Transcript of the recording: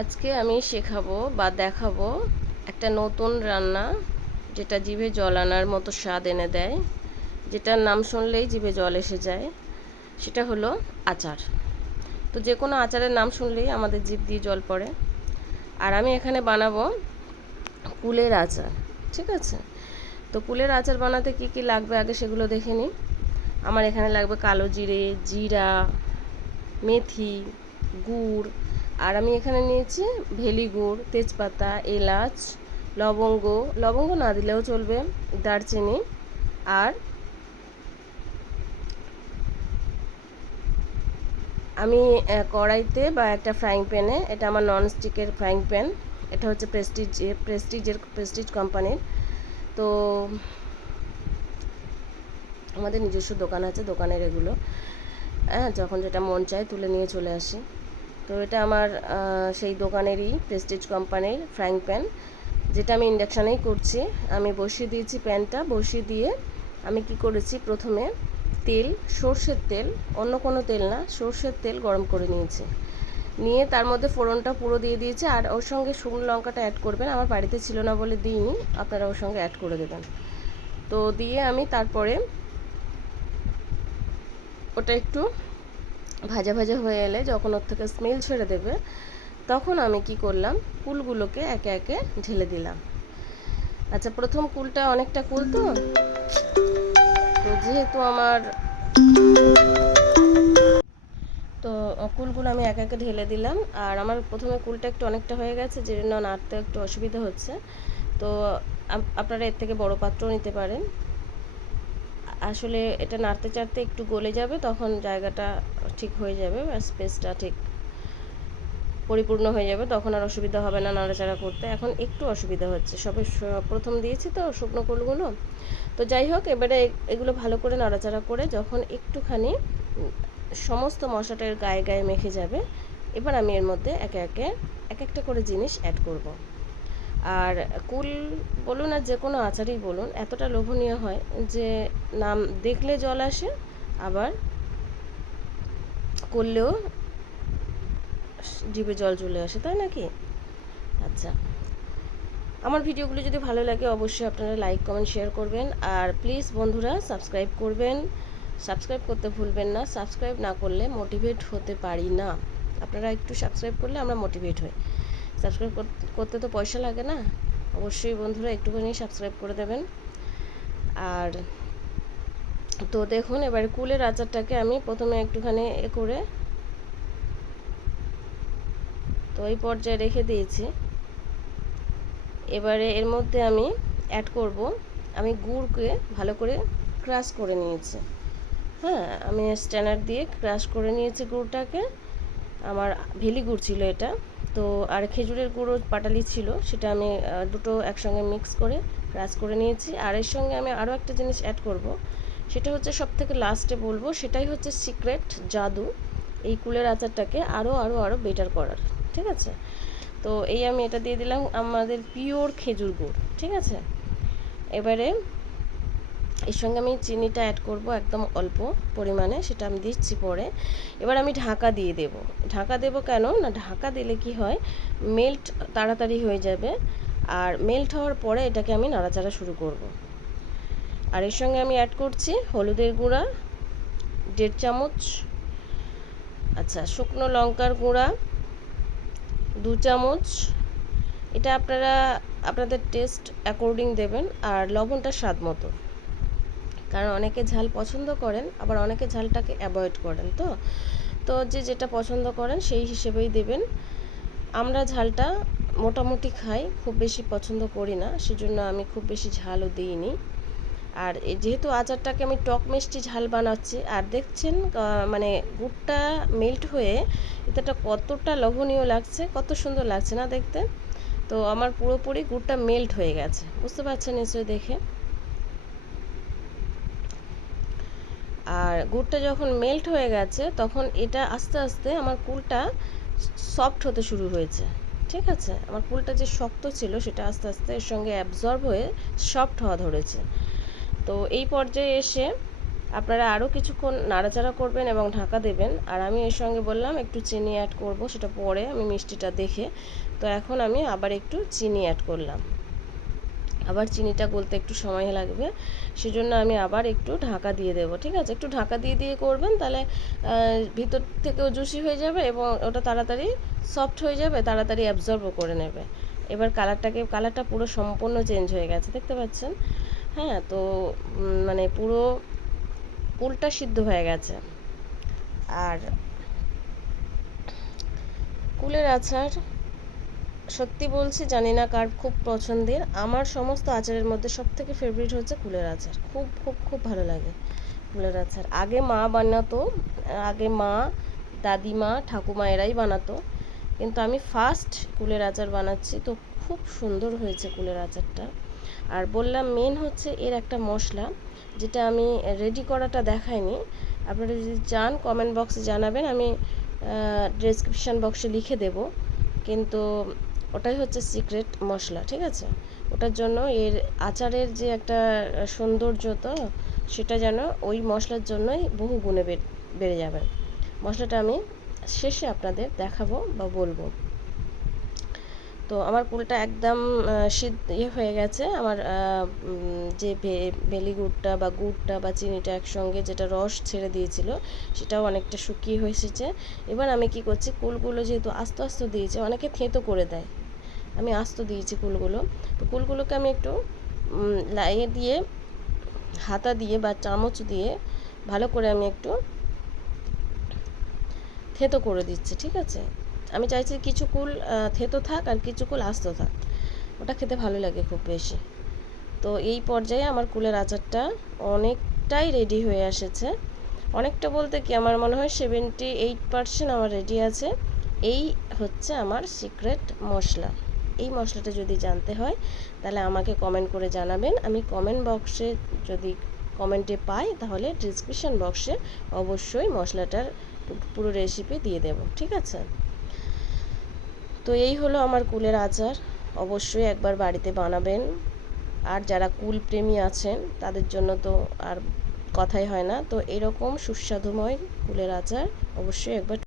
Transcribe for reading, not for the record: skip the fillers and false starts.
আজকে আমি শেখাবো বা দেখাবো একটা নতুন রান্না, যেটা জিভে জল আনার মতো স্বাদ এনে দেয়, যেটার নাম শুনলেই জিভে জল এসে যায়। সেটা হলো আচার। তো যে কোনো আচারের নাম শুনলেই আমাদের জিভ দিয়ে জল পড়ে। আর আমি এখানে বানাবো কুলের আচার। ঠিক আছে, তো কুলের আচার বানাতে কি কি লাগবে আগে সেগুলো দেখে নিই। আমার এখানে লাগবে কালো জিরে, জিরা, মেথি, গুড়। আর আমি এখানে নিয়েছি ভেলি গুড়, তেজপাতা, এলাচ, লবঙ্গ, লবঙ্গ না দিলেও চলবে, দারচিনি। আর আমি কড়াইতে বা একটা ফ্রাইং প্যানে, এটা আমার নন স্টিকের ফ্রাইং প্যান, এটা হচ্ছে প্রেস্টিজ কোম্পানির। তো আমাদের নিজস্ব দোকান আছে, দোকানের এগুলো যখন যেটা মন চায় তুলে নিয়ে চলে আসি। তো এটা আমার সেই দোকানেরই প্রেস্টিজ কোম্পানির ফ্রাইং প্যান, যেটা আমি ইন্ডাকশানেই করছি। আমি বসিয়ে দিয়েছি প্যানটা, বসিয়ে দিয়ে আমি কি করেছি, প্রথমে তেল, সর্ষের তেল, অন্য কোনো তেল না, সর্ষের তেল গরম করে নিয়েছি। নিয়ে তার মধ্যে ফোড়নটা পুরো দিয়ে দিয়েছি। আর ওর সঙ্গে শুকনো লঙ্কাটা অ্যাড করবেন, আমার বাড়িতে ছিল না বলে দিইনি, আপনারা ওর সঙ্গে অ্যাড করে দেবেন। তো দিয়ে আমি তারপরে ওটা একটু ভাজা ভাজা হয়ে এলে, যখন ওর থেকে স্মেল ছেড়ে দেবে, তখন আমি কি করলাম, কুলগুলোকে একে একে ঢেলে দিলাম। আচ্ছা, প্রথম কুলটা অনেকটা কুল, তো যেহেতু আমার তো কুলগুলো আমি একে একে ঢেলে দিলাম। আর আমার প্রথমে কুলটা একটু অনেকটা হয়ে গেছে, যে জন্য নাড়তে একটু অসুবিধা হচ্ছে। তো আপনারা এর থেকে বড় পাত্রও নিতে পারেন। আসলে এটা নাড়তে চাড়তে একটু গলে যাবে, তখন জায়গাটা ঠিক হয়ে যাবে বা স্পেসটা ঠিক পরিপূর্ণ হয়ে যাবে, তখন আর অসুবিধা হবে না নাড়াচাড়া করতে। এখন একটু অসুবিধা হচ্ছে, সবে প্রথম দিয়েছি তো শুকনো কুলগুলো। তো যাই হোক, এবারে এগুলো ভালো করে নাড়াচাড়া করে যখন একটুখানি সমস্ত মশলাটার গায়ে গায়ে মেখে যাবে, এবার আমি এর মধ্যে একে একে এক একটা করে জিনিস অ্যাড করব। আর কুল বলুন আর যে কোনো আচারই বলুন, এতটা লোভনীয় হয় যে নাম দেখলে জল আসে, আবার করলেও জিভে জল চলে আসে, তাই নাকি? আচ্ছা, আমার ভিডিওগুলো যদি ভালো লাগে অবশ্যই আপনারা লাইক, কমেন্ট, শেয়ার করবেন। আর প্লিজ বন্ধুরা সাবস্ক্রাইব করবেন, সাবস্ক্রাইব করতে ভুলবেন না। সাবস্ক্রাইব না করলে মোটিভেট হতে পারি না। আপনারা একটু সাবস্ক্রাইব করলে আমরা মোটিভেট হই। সাবস্ক্রাইব করতে তো পয়সা লাগে না, অবশ্যই বন্ধুরা একটুখানি সাবস্ক্রাইব করে দেবেন। আর তো দেখুন, এবার কুলের আচারটাকে আমি প্রথমে একটুখানি করে তো এই পর্যায়ে রেখে দিয়েছি। এবারে এর মধ্যে আমি অ্যাড করব, আমি গুড়কে ভালো করে ক্রাশ করে নিয়েছি। হ্যাঁ, আমি স্ট্যানার দিয়ে ক্রাশ করে নিয়েছি গুড়টাকে। আমার ভেলি গুড় ছিল এটা। তো আর খেজুরের গুঁড়ো পাটালি ছিল, সেটা আমি দুটো একসঙ্গে মিক্স করে ক্রাশ করে নিয়েছি। আর এর সঙ্গে আমি আরও একটা জিনিস অ্যাড করব, সেটা হচ্ছে সব থেকে লাস্টে বলবো, সেটাই হচ্ছে সিক্রেট জাদু এই কুলের আচারটাকে আরও আরও আরও বেটার করার। ঠিক আছে, তো এই আমি এটা দিয়ে দিলাম আমাদের পিওর খেজুর গুড়। ঠিক আছে, এবারে এর সঙ্গে আমি চিনিটা অ্যাড করব একদম অল্প পরিমাণে, সেটা আমি দিচ্ছি পরে। এবার আমি ঢাকা দিয়ে দেব। ঢাকা দেব কেন না, ঢাকা দিলে কি হয়, মেল্ট তাড়াতাড়ি হয়ে যাবে। আর মেল্ট হওয়ার পরে এটাকে আমি নাড়াচাড়া শুরু করব। আর এর সঙ্গে আমি অ্যাড করছি হলুদের গুঁড়া 1.5 চামচ। আচ্ছা, শুকনো লঙ্কার গুঁড়া 2 চামচ। এটা আপনারা আপনাদের টেস্ট অ্যাকর্ডিং দেবেন। আর লবণটা স্বাদ মতো, কারণ অনেকে ঝাল পছন্দ করেন, আবার অনেকে ঝালটাকে অ্যাভয়েড করেন। তো যে যেটা পছন্দ করেন সেই হিসেবেই দেবেন। আমরা ঝালটা মোটামুটি খাই, খুব বেশি পছন্দ করি না, সেজন্য আমি খুব বেশি ঝালও দিইনি। আর যেহেতু আচারটাকে আমি টক মিষ্টি ঝাল বানাচ্ছি, আর দেখছেন মানে গুড়টা মেল্ট হয়ে এটাটা কতটা লোভনীয় লাগছে, কত সুন্দর লাগছে না দেখতে। তো আমার পুরোপুরি গুড়টা মেল্ট হয়ে গেছে, বুঝতে পারছেন নিশ্চয়ই দেখে। আর গুড়টা যখন মেল্ট হয়ে গেছে, তখন এটা আস্তে আস্তে আমার কুলটা সফট হতে শুরু হয়েছে। ঠিক আছে, আমার কুলটা যে শক্ত ছিল সেটা আস্তে আস্তে এর সঙ্গে অ্যাবজর্ব হয়ে সফট হওয়া ধরেছে। তো এই পর্যায়ে এসে আপনারা আরও কিছুক্ষণ নাড়াচাড়া করবেন এবং ঢাকা দেবেন। আর আমি এর সঙ্গে বললাম একটু চিনি অ্যাড করব, সেটা পরে আমি মিষ্টিটা দেখে। তো এখন আমি আবার একটু চিনি অ্যাড করলাম। আবার চিনিটা গলতে একটু সময় লাগবে, সেজন্য আমি আবার একটু ঢাকা দিয়ে দেবো। ঠিক আছে, একটু ঢাকা দিয়ে দিয়ে করবেন, তাহলে ভিতর থেকেও জুসি হয়ে যাবে এবং ওটা তাড়াতাড়ি সফট হয়ে যাবে, তাড়াতাড়ি অ্যাবজর্বও করে নেবে। এবার কালারটা পুরো সম্পূর্ণ চেঞ্জ হয়ে গেছে, দেখতে পাচ্ছেন? হ্যাঁ, তো মানে পুরো কুলটা সিদ্ধ হয়ে গেছে। আর কুলের আচার সত্যি বলছি, জানি না কার খুব পছন্দের, আমার সমস্ত আচারের মধ্যে সবথেকে ফেভারিট হচ্ছে কুলের আচার। খুব খুব খুব ভালো লাগে কুলের আচার। আগে মা বানাতো, আগে মা, দাদিমা, ঠাকুমা এরাই বানাতো, কিন্তু আমি ফার্স্ট কুলের আচার বানাচ্ছি। তো খুব সুন্দর হয়েছে কুলের আচারটা। আর বললাম মেন হচ্ছে এর একটা মশলা, যেটা আমি রেডি করাটা দেখাইনি। আপনারা যদি চান কমেন্ট বক্সে জানাবেন, আমি ডেসক্রিপশান বক্সে লিখে দেব। কিন্তু ওটাই হচ্ছে সিক্রেট মশলা, ঠিক আছে? ওটার জন্য এর আচারের যে একটা সৌন্দর্য, তো সেটা যেন ওই মশলার জন্যই বহু গুণে বেড়ে যাবে। মশলাটা আমি শেষে আপনাদের দেখাবো বা বলবো। তো আমার কুলটা একদম হয়ে গেছে। আমার যে ভেলি গুড়টা বা গুড়টা বা চিনিটা একসঙ্গে যেটা রস ছেড়ে দিয়েছিল, সেটাও অনেকটা শুকিয়ে হয়ে এসেছে। এবার আমি কি করছি, কুলগুলো যেহেতু আস্তে আস্তে দিয়েছে, অনেকে থেঁতো করে দেয়, আমি আস্ত দিয়েছি কুলগুলো। তো কুলগুলোকে আমি একটু লাইয়ে দিয়ে, হাতা দিয়ে বা চামচ দিয়ে ভালো করে আমি একটু থেঁতো করে দিচ্ছি, ঠিক আছে? আমি চাইছি কিছু কুল থেঁতো থাক আর কিছু কুল আস্ত থাক, ওটা খেতে ভালো লাগে খুব বেশি। তো এই পর্যায়ে আমার কুলের আচারটা অনেকটাই রেডি হয়ে এসেছে। অনেকটা বলতে কি, আমার মনে হয় 78% আমার রেডি আছে। এই হচ্ছে আমার সিক্রেট মশলা। এই মশলাটা যদি জানতে হয় তাহলে আমাকে কমেন্ট করে জানাবেন। আমি কমেন্ট বক্সে যদি কমেন্টে পাই, তাহলে ডিসক্রিপশন বক্সে অবশ্যই মশলাটার পুরো রেসিপি দিয়ে দেব, ঠিক আছে? তো এই হলো আমার কুলের আচার, অবশ্যই একবার বাড়িতে বানাবেন। আর যারা কুল প্রেমী আছেন তাদের জন্য তো আর কথাই হয় না। তো এরকম সুস্বাদুময় কুলের আচার অবশ্যই একবার